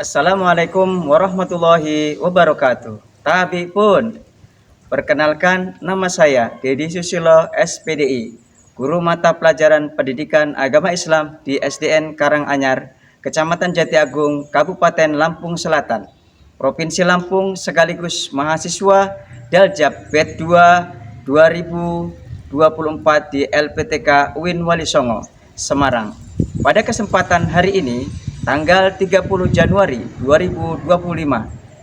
Assalamualaikum warahmatullahi wabarakatuh. Tabi pun, perkenalkan nama saya Dedi Susilo SPDI, Guru Mata Pelajaran Pendidikan Agama Islam di SDN Karanganyar, Kecamatan Jati Agung, Kabupaten Lampung Selatan, Provinsi Lampung, sekaligus mahasiswa Daljab Bet 2 2024 di LPTK UIN Wali Songo, Semarang. Pada kesempatan hari ini, tanggal 30 Januari 2025,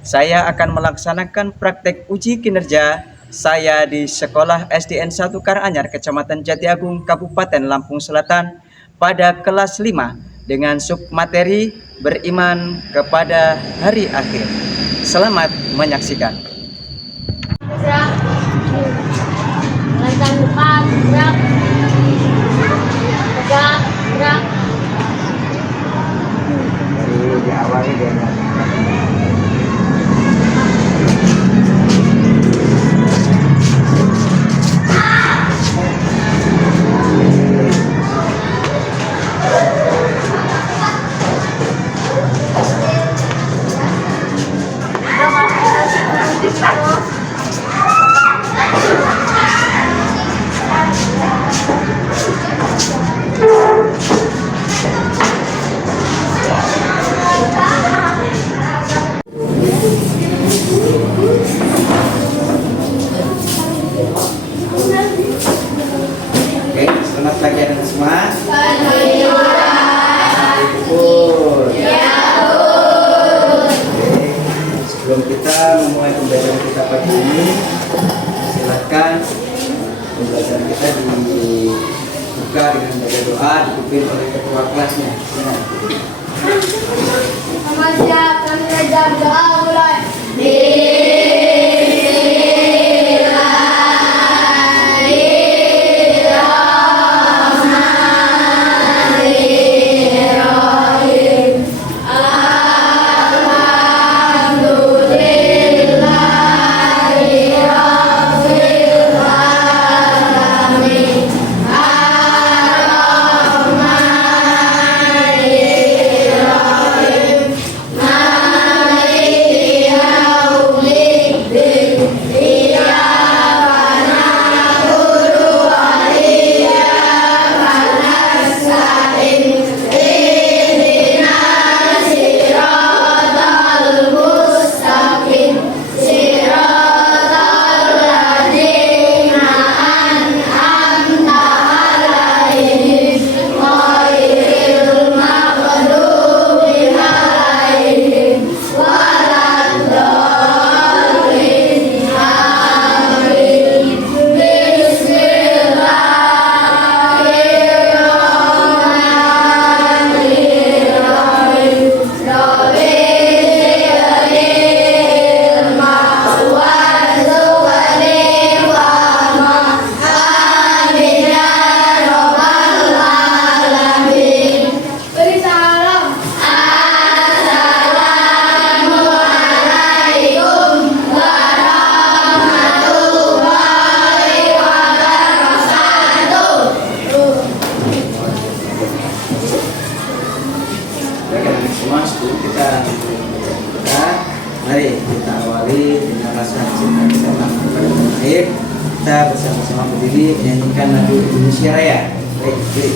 saya akan melaksanakan praktek uji kinerja saya di Sekolah SDN 1 Karanganyar, Kecamatan Jati Agung, Kabupaten Lampung Selatan pada kelas 5 dengan submateri beriman kepada hari akhir. Selamat menyaksikan. Gerak. Lantang depan, gerak. Tegak, gerak. Dari diawali dengan selamat pagi anak semua. Sebelum kita memulai pembelajaran kita pagi ini, silakan pembelajaran kita dibuka dengan baca doa dipimpin oleh ketua kelasnya. Sama siap, kami belajar doa mulai. Mari kita awali dengan rasa cinta kita kepada tanah air. Kita bersama-sama berdiri menyanyikan lagu Indonesia Raya. Baik,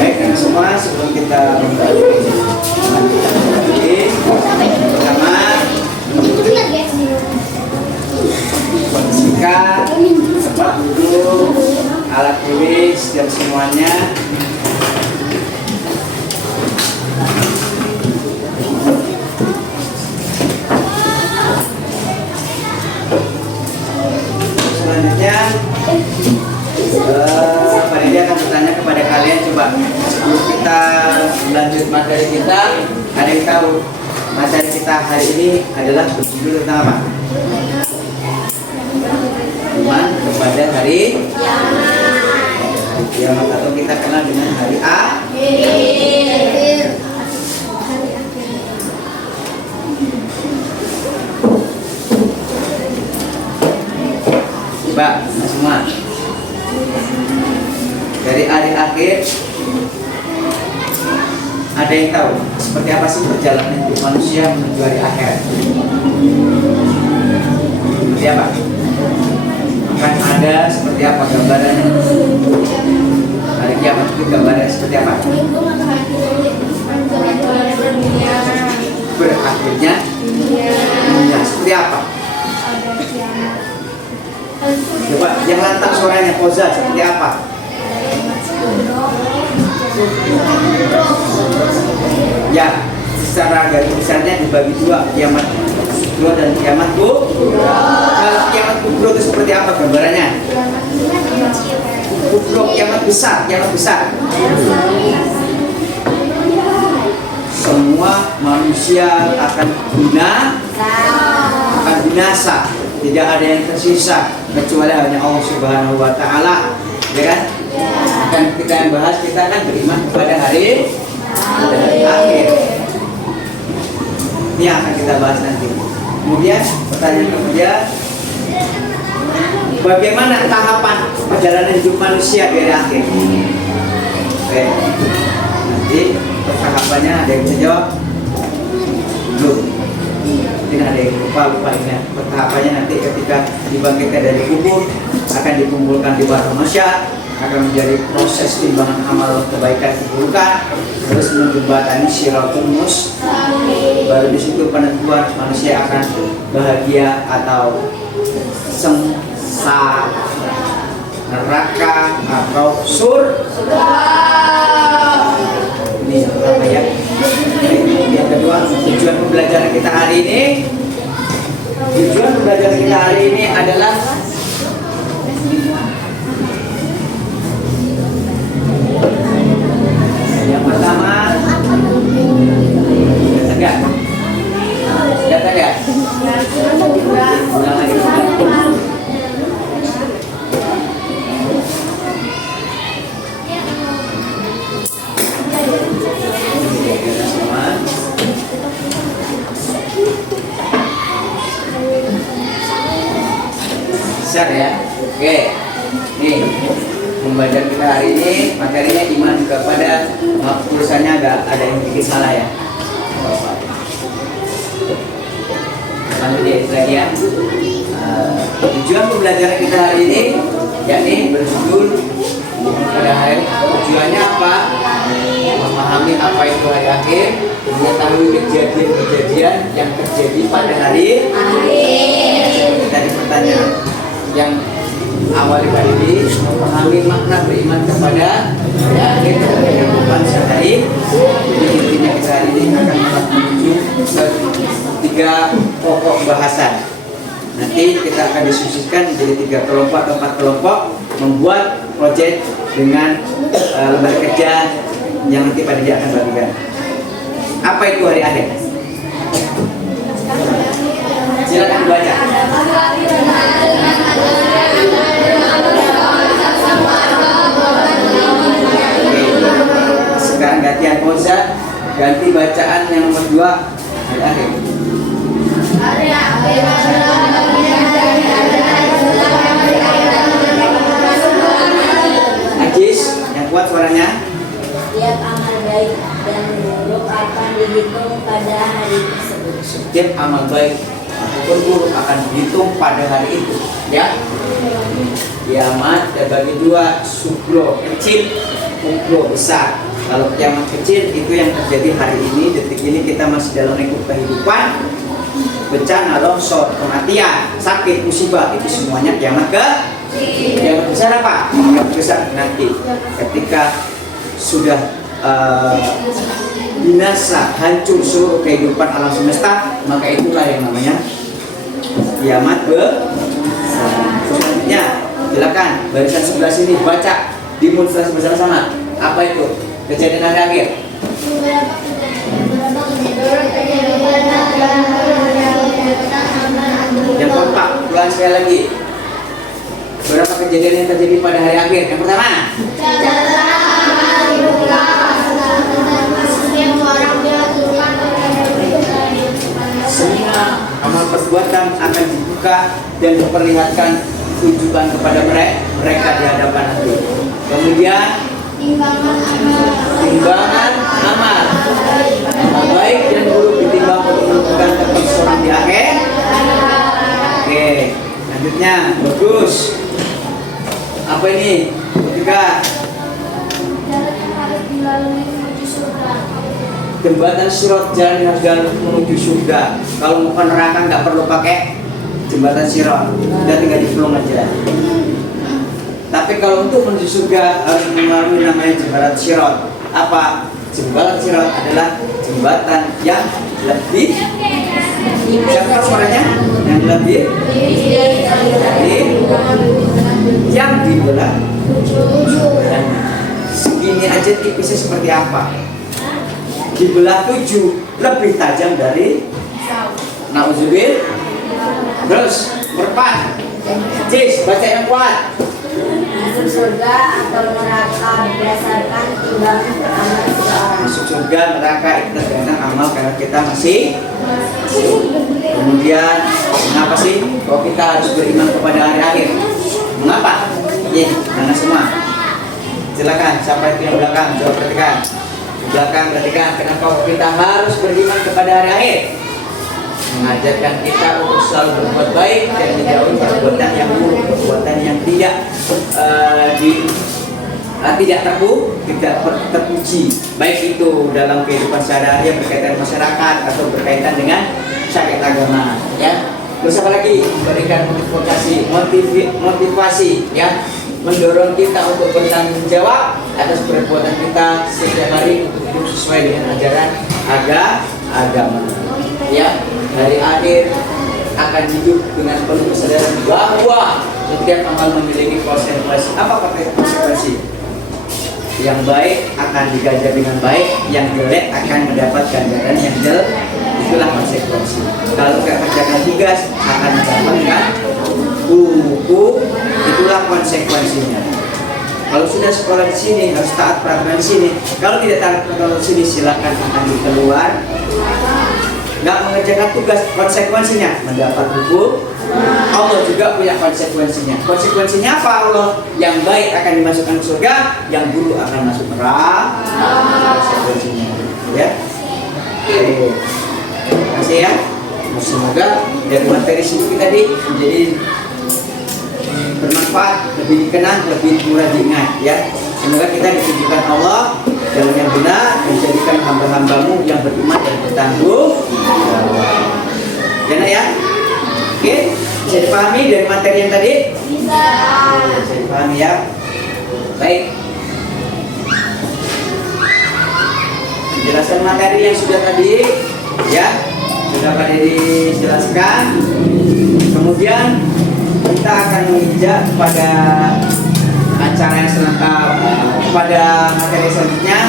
Baik, karena semua sebelum kita pertama kondisikan tempat duduk, alat tulis dan semuanya. Selanjutnya panitia akan bertanya kepada kalian, coba sebelum kita lanjut materi kita, ada yang tahu materi kita hari ini adalah berjudul tentang apa? Iman kepada hari kiamat atau kita kenal dengan hari akhir. Coba semua dari hari akhir, ada yang tahu seperti apa sih perjalanan hidup manusia menuju hari akhir? Seperti apa? Akan ada seperti apa gambarannya? Hari kiamat itu gambarannya seperti apa? Berakhirnya dunia seperti apa? Coba yang lantang suaranya, Koza, seperti apa? Ya, secara garis besarnya dibagi dua, kiamat kubro dan kiamat kubro. Kalau kiamat kubro itu seperti apa gambarannya? Kubro kiamat besar, kiamat besar. Semua manusia akan binasa, tidak ada yang tersisa kecuali hanya Allah Subhanahu wa Ta'ala, ya kan? Dan kita yang bahas, kita akan beriman kepada hari akhir. Ini yang akan kita bahas nanti. Kemudian pertanyaan kemudian, bagaimana tahapan perjalanan hidup manusia dari akhir? Oke, nanti tahapannya ada yang bisa jawab? Belum. Mungkin ada yang lupa ini. Tahapannya nanti ketika dibangkitkan dari kubur, akan dikumpulkan di batu manusia, akan menjadi proses timbangan amal kebaikan keburukan, terus menjembatani Shiratul Mustaqim. Baru di situ penentuan manusia akan bahagia atau sengsara, neraka atau surga. Ini yang pertama ya. Yang kedua, tujuan pembelajaran kita hari ini. Tujuan pembelajaran kita hari ini adalah yang pertama, data enggak? Ulang lagi. Besar ya. Oke. Nih, pembelajaran kita hari ini materinya iman kepada, maaf tulisannya ada yang bikin salah ya. Lanjut lagi ya. Tujuan pembelajaran kita hari ini yakni berjudul pada hari, tujuannya apa? Memahami apa itu hari akhir, mengetahui kejadian-kejadian yang terjadi pada hari akhir. Tadi pertanyaan yang awal kali ini, memahami makna beriman kepada hari akhir dan kehidupan sehari. Jadi intinya kita hari ini akan menuju ke 3 pokok bahasan. Nanti kita akan diskusikan menjadi 3 kelompok atau 4 kelompok, membuat proyek dengan lembar kerja yang nanti panitia akan bagikan. Apa itu hari akhir? Silakan baca. Sekarang gantian Koza, ganti bacaan yang nomor 2 hari akhir. Ajis yang kuat suaranya. Setiap amal baik dan buruk akan dihitung pada hari tersebut. Setiap amal baik ataupun buruk akan dihitung pada hari itu, ya. Kiamat terbagi dua, sugro kecil, ukro besar. Kalau kiamat kecil itu yang terjadi hari ini, detik ini kita masih dalam lingkup kehidupan. Bencana, longsor, kematian, sakit, musibah, itu semuanya kiamat kiamat besar apa? Kiamat besar nanti ketika sudah binasa, hancur seluruh kehidupan alam semesta, maka itulah yang namanya kiamat besar. Selanjutnya, silakan barisan sebelah sini baca demonstrasi bersama-sama. Apa itu? Kejadian hari akhir. Yang keempat, ulang sekali lagi. Berapa kejadian yang terjadi pada hari akhir? Yang pertama, semua amal perbuatan akan dibuka dan diperlihatkan tunjukkan kepada mereka di hadapan nanti. Kemudian timbangan amal baik dan buruk ditimbang untuk menentukan tempat seorang di akhir. Oke, selanjutnya bagus. Apa ini? Ketiga, jembatan Sirat, jalan yang harus menuju surga. Kalau mau ke neraka nggak perlu pakai jembatan Sirat, udah tinggal diplong aja. Tapi kalau untuk menuju surga harus melalui namanya jembatan Sirat. Apa? Jembatan Sirat adalah jembatan yang lebih, siapa suaranya? Yang lebih yang dibelah. Segini aja tipisnya seperti apa? Dibelah 7, lebih tajam dari nauzubil. Terus berpat. Cis, baca yang kuat. Masuk surga atau neraka berdasarkan timbangan amal seseorang. Masuk surga, neraka itu tergantung amal karena kita masih. Kemudian mengapa sih kok kita harus beriman kepada hari akhir? Mengapa? Karena semua. Silakan, siapa itu yang belakang? Coba perhatikan. Belakang perhatikan kenapa kita harus beriman kepada hari akhir. Mengajarkan kita untuk selalu berbuat baik dan menjauhi perbuatan yang buruk, perbuatan yang tidak terpuji, baik itu dalam kehidupan sehari-hari yang berkaitan masyarakat atau berkaitan dengan syariat agama, ya. Terus apa lagi? Memberikan motivasi, ya, mendorong kita untuk bertanggung jawab atas perbuatan kita setiap hari untuk hidup sesuai dengan ajaran agama, ya. Hari akhir akan hidup dengan penuh kesadaran bahwa setiap amal memiliki konsekuensi. Apa konsekuensi? Yang baik akan diganjar dengan baik, yang jelek akan mendapat ganjaran yang jelek. Itulah konsekuensi. Kalau nggak kerjakan tugas akan mendapatkan buku. Itulah konsekuensinya. Kalau sudah sekolah di sini harus taat peraturan di sini. Kalau tidak taat peraturan di sini silakan akan keluar. Nggak mengerjakan tugas, konsekuensinya mendapat buku. Allah juga punya konsekuensinya. Konsekuensinya apa Allah? Yang baik akan dimasukkan ke surga, yang buruk akan masuk neraka. Konsekuensinya, ya. Oke, terima kasih ya. Semoga dari materi sini tadi menjadi bermanfaat, lebih dikenang, lebih murah diingat, ya. Semoga kita ditunjukkan Allah jalan yang benar, menjadikan hamba-hambamu yang beriman dan bertanggung jawab. Ya. Oke, bisa dipahami dari materi yang tadi? Bisa. Bisa dipahami ya. Baik. Jelaskan materi yang sudah tadi, ya, sudah pada dijelaskan. Kemudian kita akan menginjak pada acara yang pada materi selanjutnya,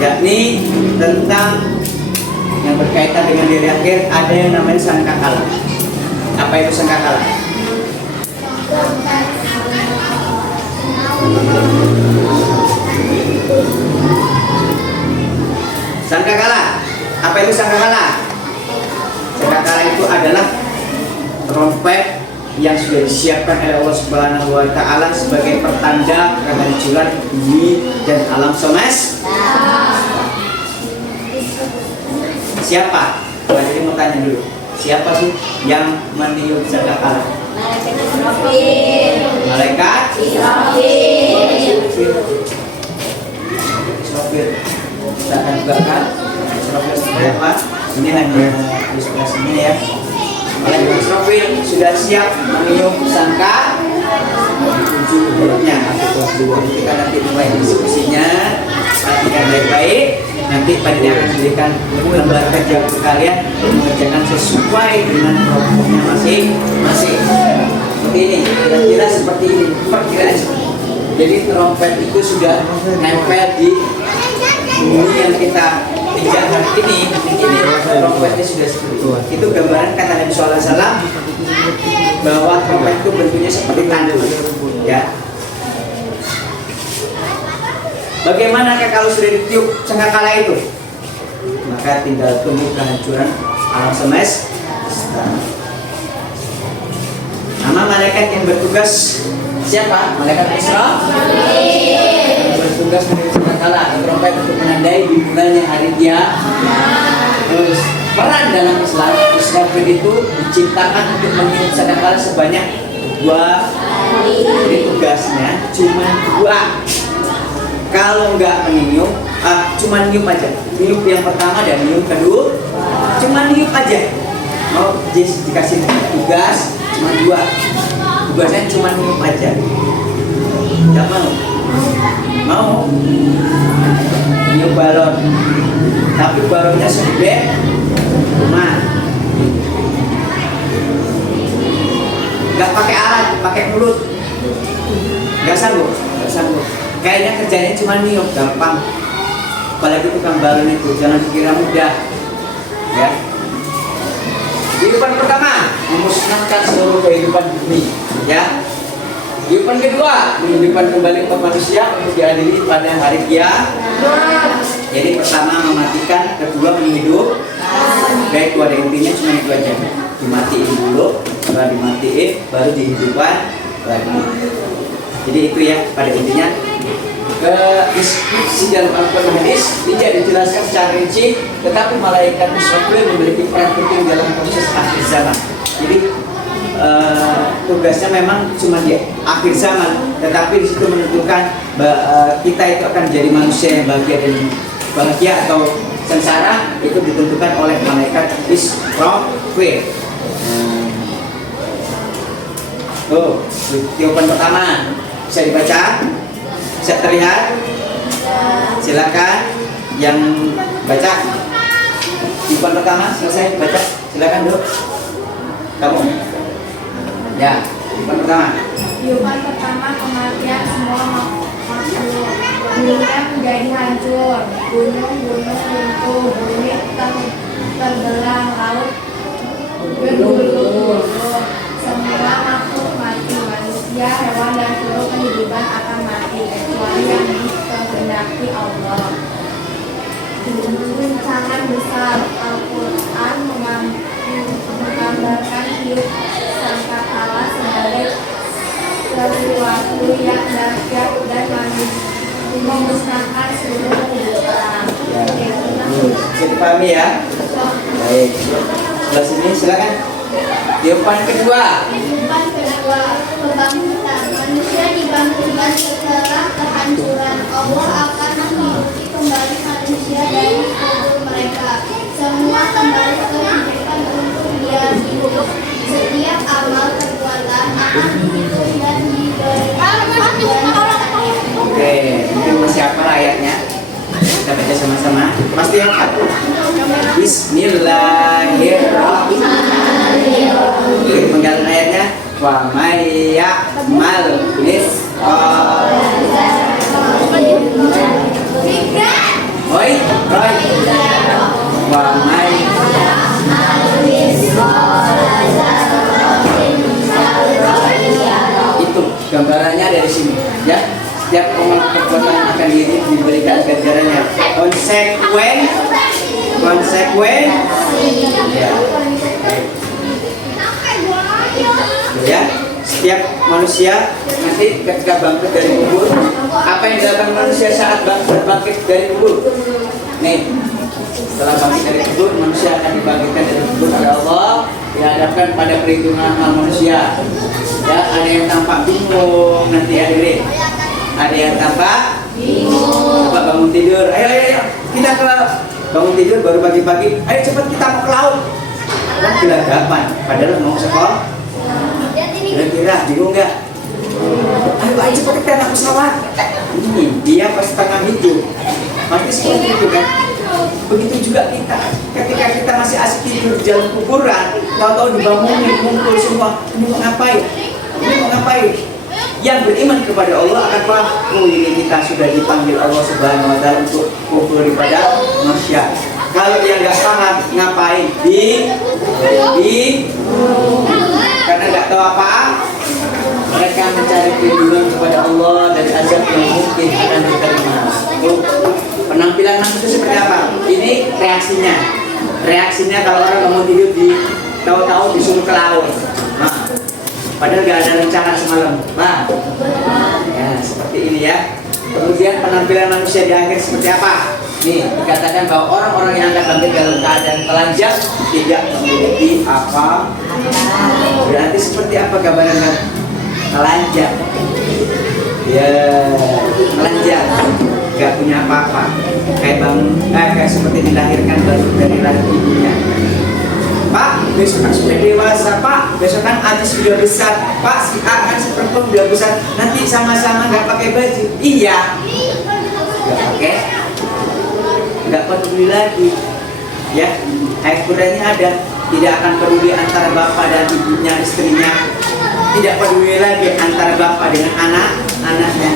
yakni tentang yang berkaitan dengan diri akhir. Ada yang namanya sangkakala. Apa itu sangkakala? Sangkakala. Apa itu sangkakala? Sangkakala itu adalah trompet yang sudah sudah disiapkan oleh Allah Subhanahu wa taala sebagai pertanda kehancuran bumi dan alam semesta. Siapa? Jadi mau tanya dulu. Siapa sih yang meniup sangkakala? Malaikat Israfil. Malaikat Israfil. Kita akan bukakan Israfil seperti apa? Ini hanya ilustrasinya ya. Malaikat Israfil sudah siap meniup sangka tujuh hurufnya. Kita nanti mulai diskusinya, perhatikan baik-baik. Nanti panitia akan memberikan lembar kerja untuk kalian mengerjakan sesuai dengan kelompoknya masing-masing. Seperti ini, kira-kira seperti ini, perkiraan. Jadi trompet itu sudah nempel di bumi yang kita injak hari ini trompetnya sudah seperti itu. Itu gambaran kata Nabi SAW bahwa trompet itu bentuknya seperti tandu, ya. Bagaimana kalau sudah ditiup sangkakala itu? Maka tinggal tunggu kehancuran alam semesta. Nama malaikat yang bertugas siapa? Malaikat Israfil. Yang bertugas meniup sangkakala atau trompet untuk menandai dimulainya hari dia. Terus peran dalam Islam, Israfil itu diciptakan untuk meniup sangkakala sebanyak 2 kali. Jadi tugasnya cuma 2. Kalau nggak meniup, cuma niup aja. Niup yang pertama dan niup kedua, cuma niup aja. Mau dikasih tugas cuma 2. Tugasnya cuma niup aja. Nggak mau? Mau? Niup balon. Tapi balonnya segede rumah. Nggak pakai alat, pakai mulut. Nggak sanggup, nggak sanggup. Kayaknya kerjanya cuma niup, gampang. Apalagi tukang balon itu, jangan dikira mudah, ya. Kehidupan pertama, memusnahkan seluruh kehidupan bumi, ya. Kehidupan kedua, menghidupkan kembali umat manusia untuk diadili pada hari kiamat. Jadi pertama mematikan, kedua menghidup. Baik, ada intinya cuma itu aja. Dimatiin dulu, setelah dimatiin baru dihidupkan lagi. Jadi itu ya pada intinya. Deskripsi dalam Al-Quran hadis tidak dijelaskan secara rinci, tetapi malaikat Israfil memiliki peran penting dalam proses akhir zaman. Jadi tugasnya memang cuma di akhir zaman, tetapi di situ menentukan kita itu akan menjadi manusia yang bahagia atau sengsara, itu ditentukan oleh malaikat Israfil. Tiupan pertama bisa dibaca. Bisa terlihat? Silakan yang baca. Tiupan pertama selesai baca. Silakan dulu. Kamu. Ya, tiupan pertama. Tiupan pertama kematian semua makhluk. Dunia menjadi hancur. Gunung-gunung runtuh, bumi terbelah, laut bergulung. Semua makhluk mati, manusia, hewan dan seluruh kehidupan akan mati kecuali yang dikehendaki Allah. Guncangan besar. Al-Quran menggambarkan hidup sangkakala sebagai sesuatu yang dahsyat dan memusnahkan seluruh kehidupan. Bisa dipahami ya? Baik. Sebelah sini silakan. Tiupan kedua. Tiupan kedua, kebangkitan. Manusia dibangkitkan setelah kehancuran. Allah akan menghidupi kembali manusia dari kubur mereka. Semua kembali ke kehidupan untuk dia hidup. Setiap amal perbuatan akan dihitung dan diberikan balasannya. Oke, mungkin masih hafal ayatnya. Kita baca sama-sama. Pasti hafal. Bismillahirrahmanirrahim. Penggalan ayatnya. Wa may ya'mal misqal. Oi, Roy. Wa may itu gambarannya dari sini, ya. Setiap amal perbuatan akan diberikan ganjarannya. Konsekuen. Ya. Ya. setiap manusia nanti ketika bangkit dari kubur, apa yang dilakukan manusia saat bangkit dari kubur? Nih, setelah bangkit dari kubur, manusia akan dibangkitkan dari kubur oleh Allah, dihadapkan pada perhitungan amal manusia. Ya, ada yang tampak bingung nanti hadirin, ada yang tampak bingung. Coba bangun tidur, ayo kita ke bangun tidur baru pagi-pagi, ayo cepat kita mau ke laut. Kan gelagapan, padahal mau sekolah. Kira-kira bingung nggak? Ayo cepat kita naik pesawat. Ini dia pas tengah hidup, pasti seperti itu kan. Begitu juga kita, ketika kita masih asik tidur di dalam kuburan, tahu-tahu dibangunin, ngumpul semua. Ini mau ngapain? Ini mau ngapain? Yang beriman kepada Allah akan paham, oh ini kita sudah dipanggil Allah Subhanahu Wa Taala untuk kumpul pada manusia. Kalau yang nggak paham ngapain karena nggak tahu apa, mereka mencari perlindungan kepada Allah dari azab yang mungkin akan diterima. Penampilan manusia seperti apa? Ini reaksinya kalau orang mau tidur tahu-tahu disuruh ke laut. Nah, padahal nggak ada rencana semalam. Nah, ya seperti ini ya. Kemudian penampilan manusia di akhir seperti apa? Nih, dikatakan bahwa orang-orang yang akan bangkit dalam keadaan telanjang tidak memiliki apa. Berarti seperti apa gambaran telanjang? Ya, telanjang, gak punya apa-apa. Kayak seperti dilahirkan baru dari rahim ibunya. Pak, besok kan sudah dewasa, Pak. Besok kan Ajis sudah besar, Pak. Si A kan seperti sudah besar. Nanti sama-sama nggak pakai baju. Iya, nggak pakai, nggak peduli lagi. Ya, ayat Qurannya ada. Tidak akan peduli antara bapak dan ibunya, istrinya. Tidak peduli lagi antara bapak dengan anaknya.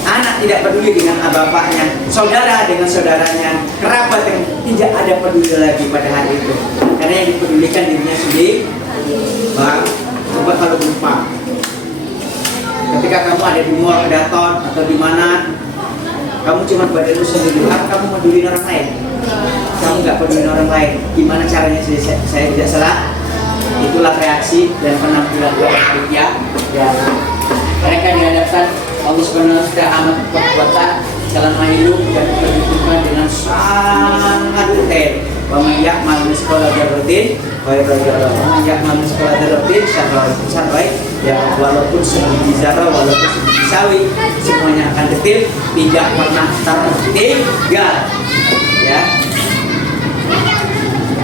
Anak tidak peduli dengan bapaknya, saudara dengan saudaranya, kerabat yang tidak ada peduli lagi pada hari itu. Karena yang dipedulikan dirinya sendiri. Bang, coba kalau lupa. Ketika kamu ada di mall, Daton atau di mana, kamu cuma badanmu sendiri, kamu peduli orang lain. Kamu nggak peduli orang lain. Gimana caranya saya tidak salah? Itulah reaksi dan penampilan orang ya. Mereka dihadapkan Allah Subhanahu Wa Taala amat berkuasa dalam hidup dan diperhitungkan dengan sangat detail. Waman ya'mal mithqala dzarratin khairan yara, waman ya'mal mithqala dzarratin syarran ya, walaupun sebiji zarah, walaupun sebiji sawi, semuanya akan detail, tidak pernah tertinggal.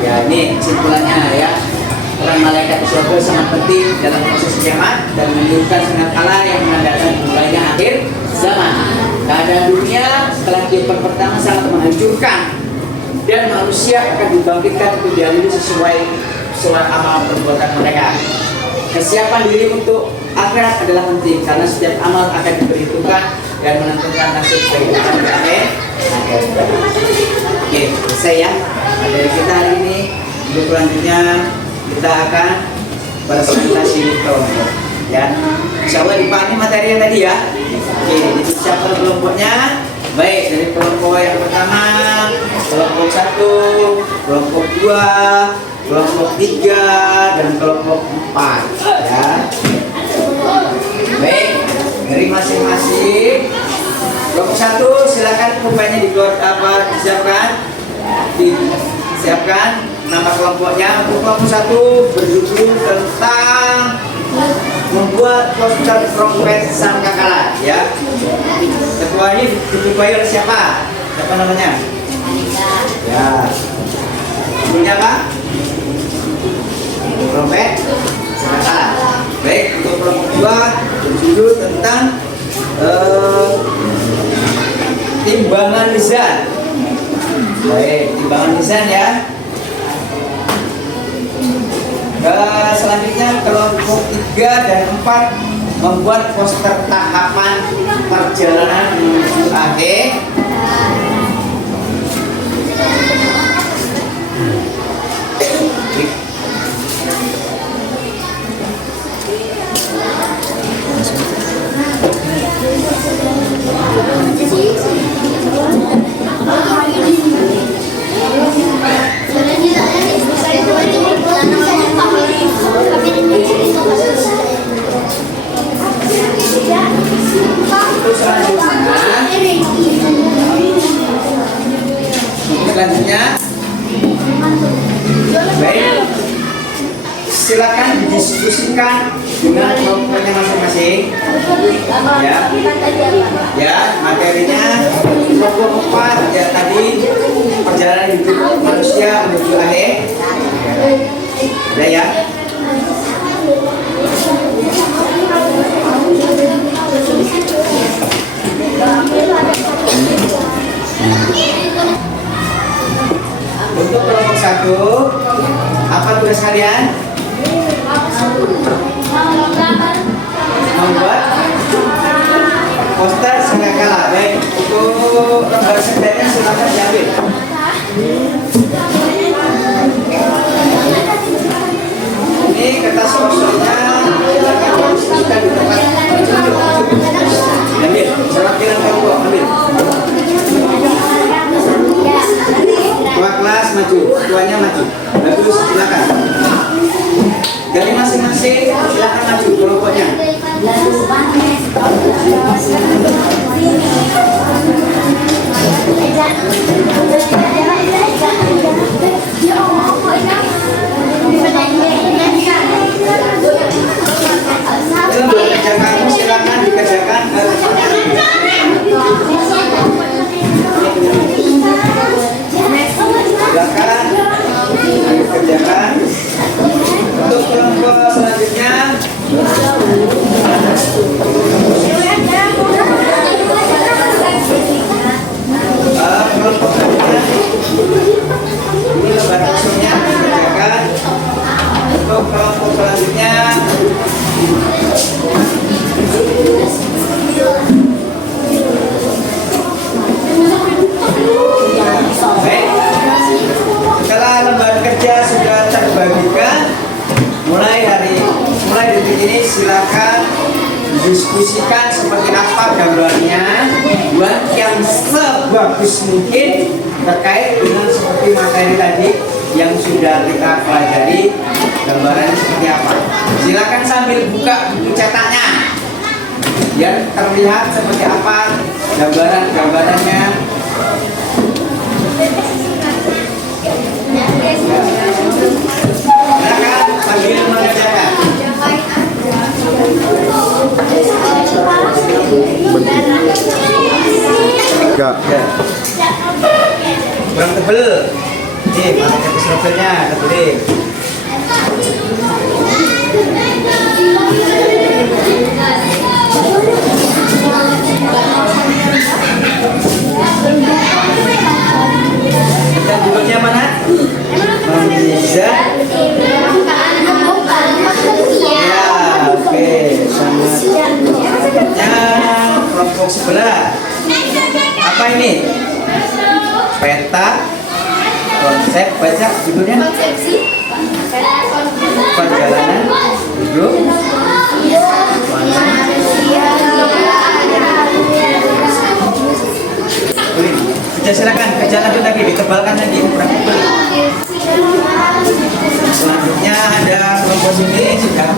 Ya, ini kesimpulannya ya. Peran malaikat di surga sangat penting dalam proses kiamat dan menunjukkan sangat Allah yang menandakan mulainya akhir zaman. Keadaan dunia setelah kehidupan pertama sangat menghancurkan dan manusia akan dibangkitkan untuk diadili sesuai amal perbuatan mereka. Kesiapan diri untuk akhirat adalah penting karena setiap amal akan diperhitungkan dan menentukan nasib kehidupan di akhir. Oke, selesai ya dari kita hari ini. Untuk selanjutnya kita akan presentasi kelompok ya. Insya Allah dipahami materi yang tadi ya. Oke, jadi siapa kelompoknya? Baik, dari kelompok yang pertama, kelompok 1, kelompok 2, kelompok 3, dan kelompok 4 ya. Baik, dari masing-masing. Kelompok 1 silakan pulpennya disiapkan nama kelompoknya. Untuk kelompok 1 berjudul tentang membuat poster trompet sangkakala ya. Ketuanya diketuai oleh siapa? Siapa namanya? Ya. Judulnya apa? Trompet sangkakala. Baik, untuk kelompok 2 berjudul tentang timbangan lisan. Baik, timbangan lisan ya. Selanjutnya kelompok 3 dan 4 membuat poster tahapan perjalanan menuju akhir. selanjutnya, baik, silakan didiskusikan dengan kelompoknya masing-masing. Ya, materinya kelompok 4 ya tadi perjalanan hidup manusia menuju akhir. Ya. Untuk kelompok 1, apa tugas kalian? Membuat poster segala. Baik, untuk lembar sebenarnya silakan diambil. Ini kertas kosongnya silakan diposisikan di tempat ambil. Perwakilan kelompok ambil. Ketua kelas maju, ketuanya maju. Bagus, silakan. Dari masing-masing silakan maju kelompoknya. Untuk kerjakan silakan dikerjakan. Silakan dikerjakan. Untuk kelompok selanjutnya, kelompok selanjutnya ini lembar kosongnya dikerjakan. Untuk kelompok selanjutnya, baik, setelah lembar kerja sudah terbagikan, mulai detik ini silakan diskusikan seperti apa gambarnya, buat yang sebagus mungkin terkait dengan seperti materi tadi yang sudah kita pelajari, gambaran seperti apa. Silakan sambil buka buku cetaknya biar terlihat seperti apa gambarannya. Silakan sambil mengerjakan. Enggak. Ya. Kurang tebel. Nih, pakai kertas novelnya tebelin. Dan judulnya mana? Bisa. Ya, oke. Selanjutnya kelompok sebelah. Apa ini? Peta konsep, baca judulnya. Perjalanan hidup kerja, silakan kerja lanjut lagi, ditebalkan lagi kurang tebal. Selanjutnya ada kelompok sini sudah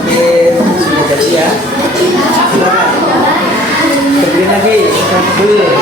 jadi ya. Silakan tebelin lagi kurang tebal ya.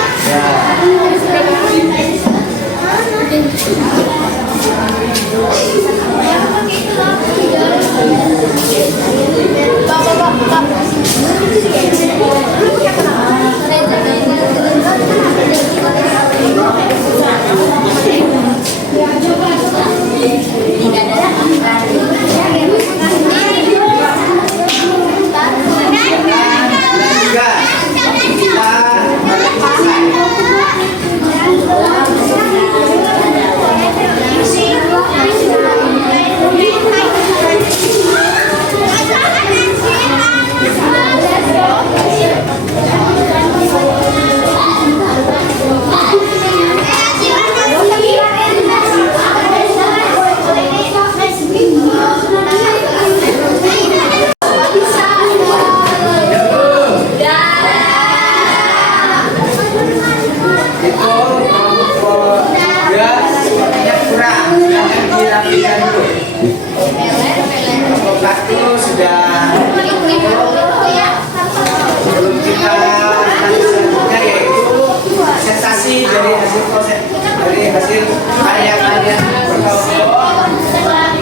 Sebelum kita lanjut selanjutnya yaitu presentasi dari hasil proses dari hasil karya kalian berkelompok.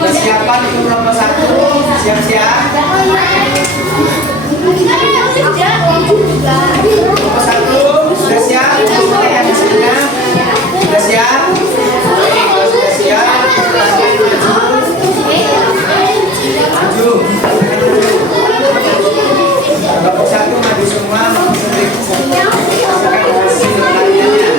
Persiapan kelompok 1, siap-siap. Kelompok 1 sudah siap, lihat hasilnya. Sudah siap? Baik, kalau sudah siap, maju. Kelompok 1 maju semua, menunjukkan hasil karyanya.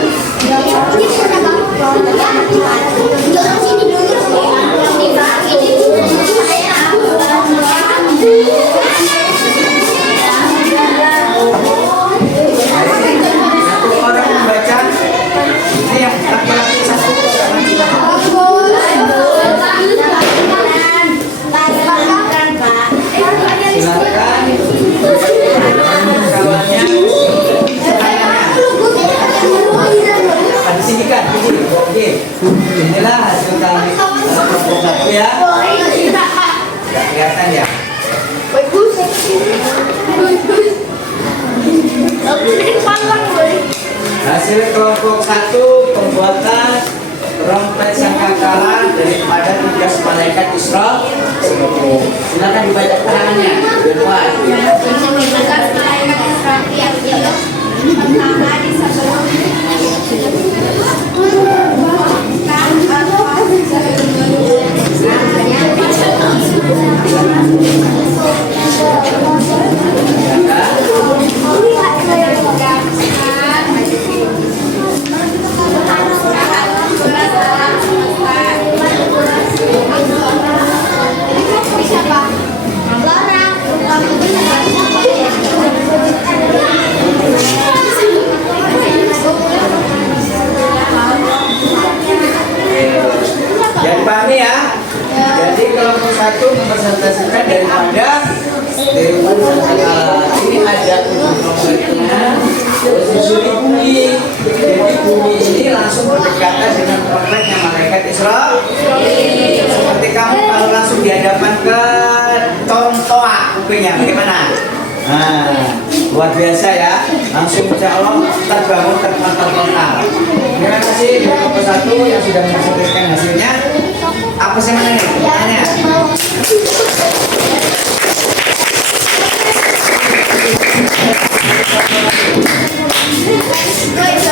Satu orang membaca. Ini yang laki-laki satu. Silakan. Kawannya. Di sini kan, oke. Inilah hasil kami kelompok 1 ya. Nggak kelihatan ya. Hasil kelompok 1 pembuatan trompet sangkakala daripada tugas malaikat Isra. Silakan dibaca keterangannya. Tugas malaikat Israfil pertama di sebelum Jadi pahami ya. Jadi kelompok 1 mempresentasikan daripada sangkakala. Ini ada trompetnya. Menyusuri bumi. Jadi bumi ini langsung berdekatan dengan trompetnya malaikat Isra. Seperti kamu kalau langsung dihadapan ke tontoa kupingnya, bagaimana? Nah, luar biasa ya. Langsung insya Allah terbangun terkontrol. Terima kasih kelompok 1 yang sudah mempresentasikan hasilnya. Apa sih namanya? Tanya.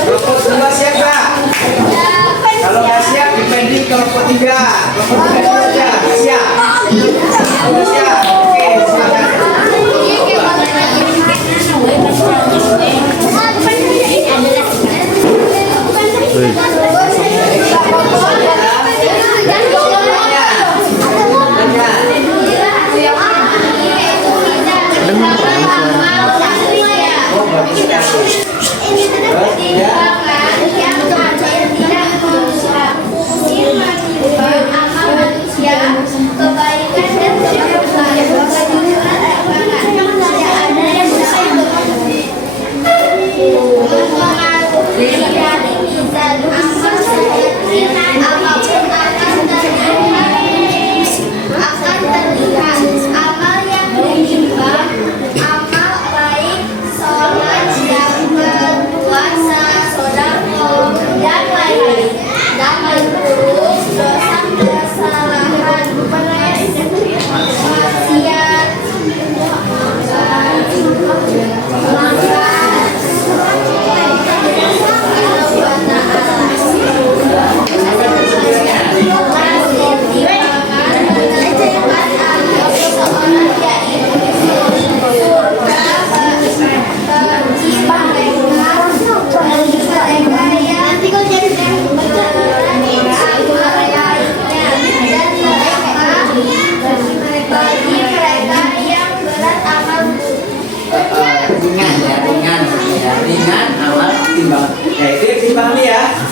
Kelompok 2 siap nggak? Kalau nggak siap dipending kelompok 3. Kelompok 3 dulu aja. Nggak siap? Sudah siap? Oke, silakan.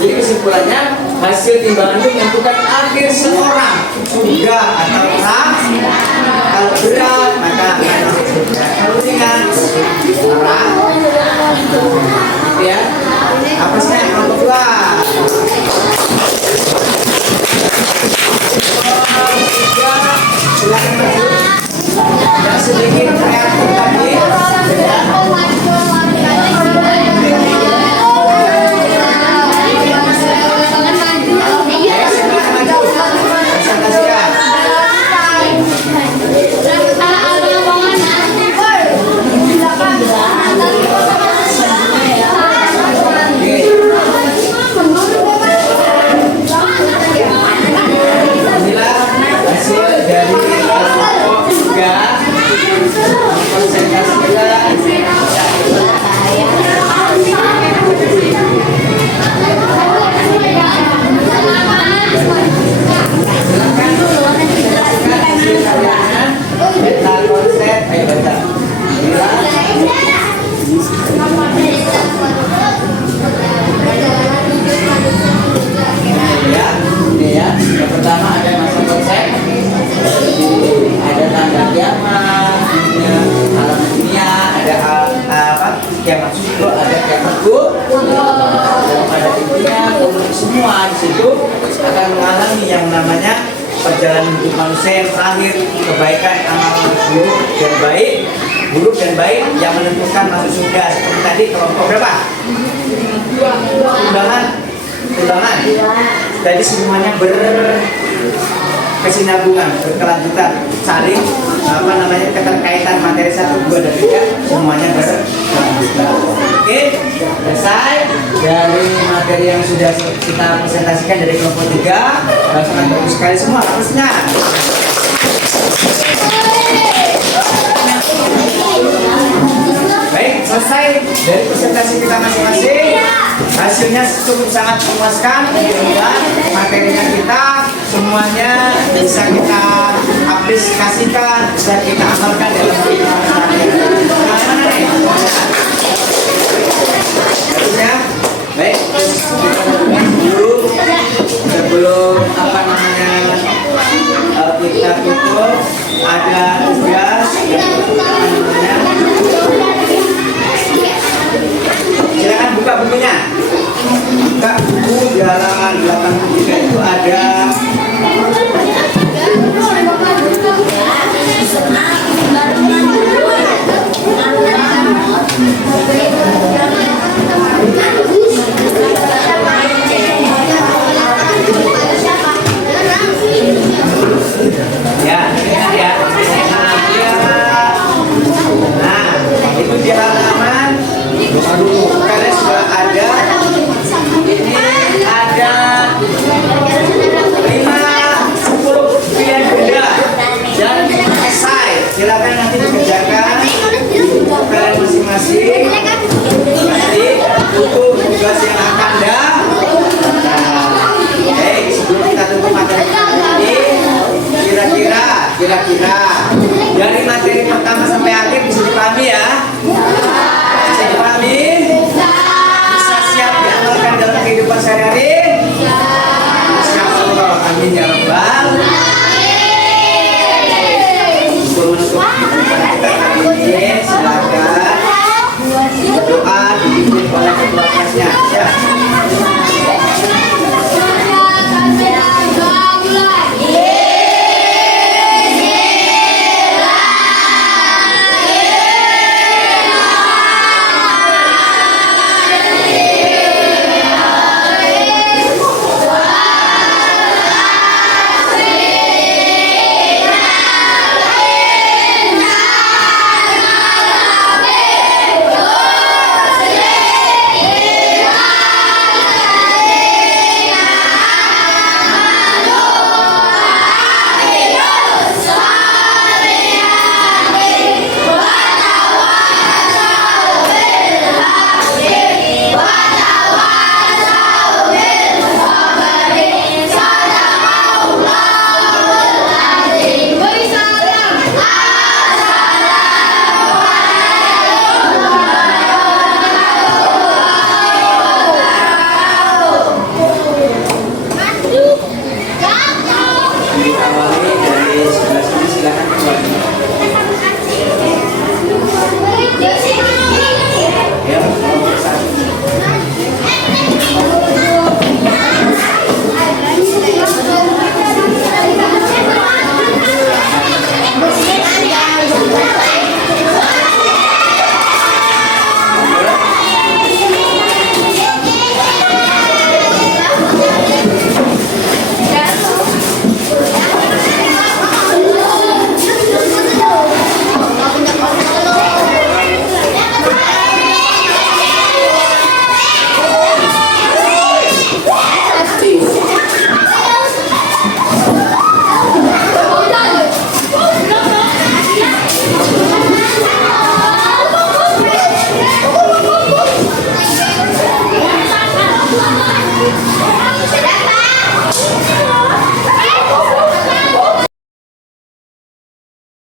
Jadi kesimpulannya hasil timbangan itu menentukan akhir seorang surga atau neraka. Kalau berat maka kalau ringan neraka. Ya, apa sih yang nomor 2? Silakan maju. Dan sedikit kreatif tadi. semua di situ akan mengalami yang namanya perjalanan hidup manusia yang terakhir, kebaikan, amal buruk dan baik yang menentukan masuk surga. Seperti tadi kelompok berapa? Tundangan. Jadi semuanya berkesinambungan, berkelanjutan, saling keterkaitan materi 1, 2, dan 3 semuanya berkelanjutan. Oke, selesai dari materi yang sudah kita presentasikan dari kelompok 3. Sangat bagus sekali semua harusnya. Baik, selesai dari presentasi kita masing-masing. Hasilnya cukup sangat memuaskan. Mudah-mudahan materinya kita semuanya bisa kita aplikasikan, bisa kita amalkan dalam kehidupan sehari-hari. Mana nih? Baik.